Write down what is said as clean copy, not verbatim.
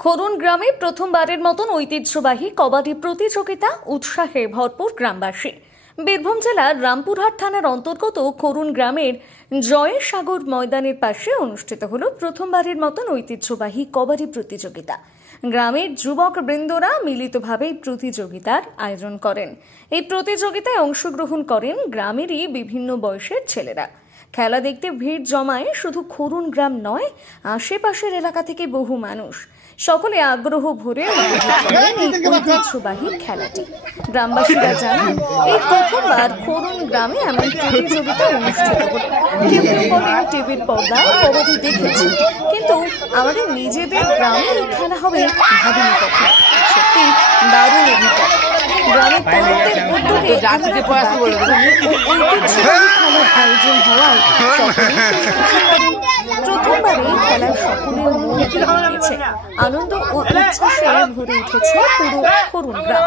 খরুন গ্রামে প্রথমবারের মতন ঐতিহ্যবাহী কবাডি প্রতিযোগিতা, উৎসাহে ভরপুর গ্রামবাসী। বীরভূম জেলার রামপুরহাট থানার অন্তর্গত খরুন গ্রামের জয়সাগর ময়দানের পাশে অনুষ্ঠিত হল প্রথমবারের মতন ঐতিহ্যবাহী কবাডি প্রতিযোগিতা। গ্রামের যুবক বৃন্দরা মিলিতভাবে প্রতিযোগিতার আয়োজন করেন। এই প্রতিযোগিতায় অংশগ্রহণ করেন গ্রামেরই বিভিন্ন বয়সের ছেলেরা। খেলা দেখতে ভিড় জমায় শুধু খরুন গ্রাম নয়, আশেপাশের এলাকা থেকে বহু মানুষ। সকলে আগ্রহ ভরে ঐতিহ্যবাহী খেলাটি। গ্রামবাসীরা জানান, এই প্রথমবার খরুন গ্রামে এমন প্রতিযোগিতা অনুষ্ঠিত হল। কেউ কেউ বলেন টিভির পর্দায় কবাডি দেখেছি, কিন্তু আমাদের নিজেদের গ্রামে এই খেলা হবে ভাবিনি কখনো। সত্যি দারুণ অভিজ্ঞতা। গ্রামের তরুণদের উদ্যোগে ঐতিহ্যবাহী খেলার আয়োজন হওয়ায় প্রথমবারে খেলার সকলের মন কেড়ে নিয়েছে। আনন্দ ও উচ্ছ্বাসে ভরে উঠেছে পুরো খরুন গ্রাম।